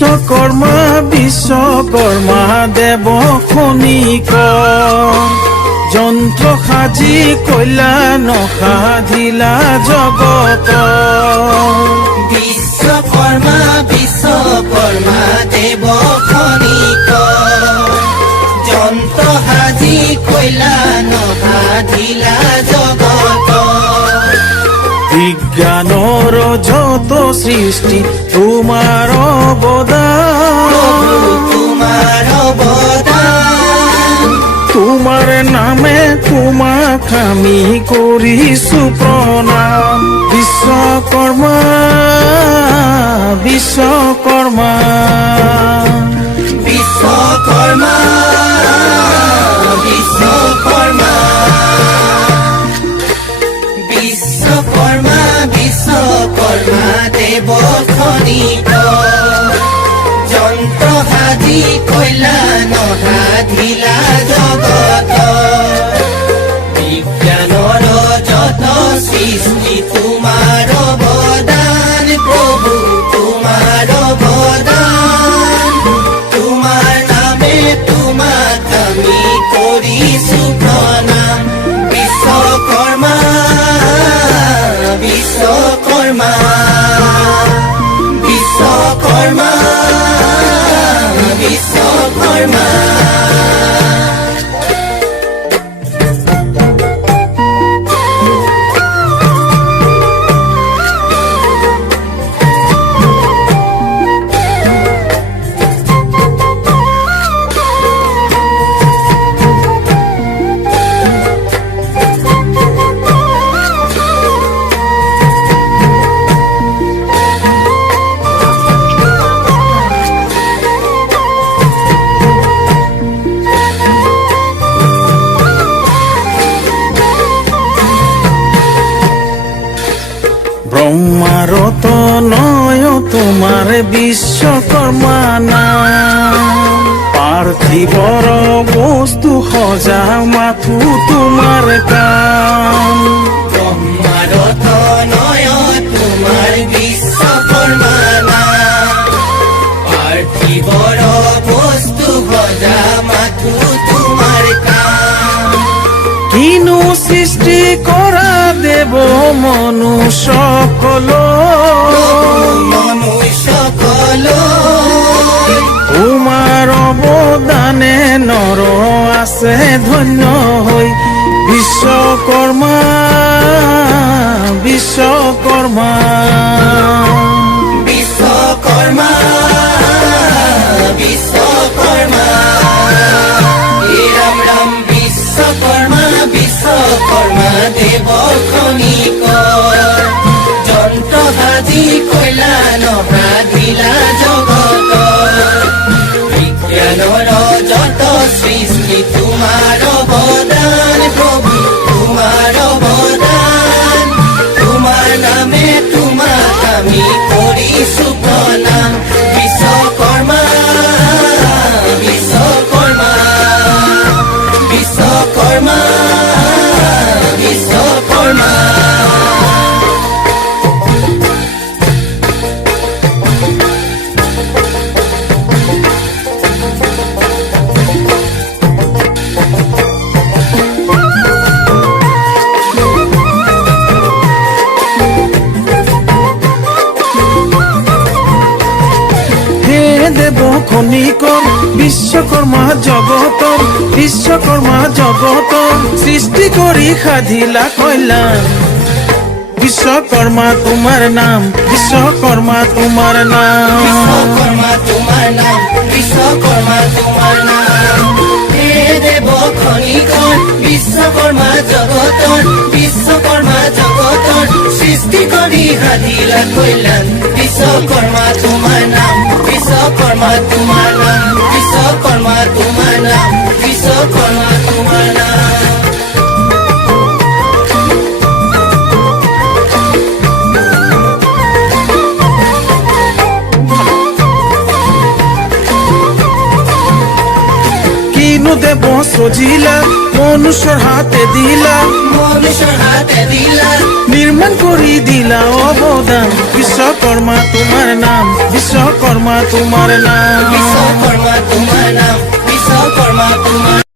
বিশ্বকর্মা বিশ্বকর্মা দেব খনিক যন্ত্র সাজি কইলা নসাধিলা জগত। বিশ্বকর্মা বিশ্বকর্মা দেব খনিক যন্ত্র সাজি কইলা নসাধিলা জগত। বিজ্ঞানর যত সৃষ্টি তোমার অবদান, তোমার অবদান। তোমার নামে তোমাক আমি করিছো প্রণাম। বিশ্বকর্মা বিশ্বকর্মা বিশ্বকর্মা বিশ্বকর্মা বিশ্বকর্মা বিশ্বকর্মা দেব খনিক যন্ত্র সাজি কইলা নসাধিলা জগত। বিজ্ঞানৰ যত সৃষ্টি তোমাৰ অৱদান প্ৰভু, তোমাৰ অৱদান। তোমাৰ নামে তোমাক আমি কৰিছো প্ৰণাম। বিশ্বকৰ্মা বিশ্বকৰ্মা বিশ্বকৰ্মা বিশ্বকৰ্মা। ব্রহ্মারত নয় তোমার বিশ্বকর্মা নাম। পার্থিবর বস্তু সজা মাথো তোমার কাম। ব্রহ্মারত নয় তোমার বিশ্বকর্মা নাম। পার্থিবর বস্তু সজা মাথো তোমার কাম। কিনু সৃষ্টি করা দেব মনুষ্যকল, মনুষ্যকল। তোমার অবদানে নর আছে ধন্য হই। বিশ্বকর্মা বিশ্বকর্মা বিশ্বকর্মা বিশ্বকর্মা। রাম রাম বিশ্বকর্মা বিশ্বকর্মা দেব খনিক যন্ত্র সাজি কইলা নসাধিলা জগত। বিজ্ঞানৰ যত সৃষ্টি তোমাৰ অৱদান প্ৰভু, তোমাৰ অৱদান। তোমাৰ নামে তোমাক আমি কৰিছো প্ৰণাম। বিশ্বকৰ্মা বিশ্বকৰ্মা বিশ্বকৰ্মা বিশ্বকৰ্মা। হে দেব খনিক বিশ্বকর্মা জগত। বিশ্বকর্মা জগত সৃষ্টি করি সাধিলা কল্যাণ। বিশ্বকর্মা তোমার নাম, বিশ্বকর্মা তোমার নাম। বিশ্বকর্মা তোমার নাম, বিশ্বকর্মা তোমার নাম। হে দেব খনিক বিশ্বকর্মা জগতর, বিশ্বকর্মা জগতর সৃষ্টি করি সাধিলা কল্যাণ। বিশ্বকর্মা তোমার নাম, বিশ্বকর্মা তোমার নাম, বিশ্বকর্মা তোমার নাম, বিশ্বকর্মা তোমার নাম। কিনু দেব সজিলা মনুষ্যর হাতে দিলা, মনুষ্যর হাতে দিলা নির্মাণ করি দিলা অবদান। বিশ্ব বিশ্বকর্মা তোমার নাম, বিশ্বকর্মা তোমার নাম। বিশ্বকর্মা তোমার নাম, বিশ্বকর্মা তোমার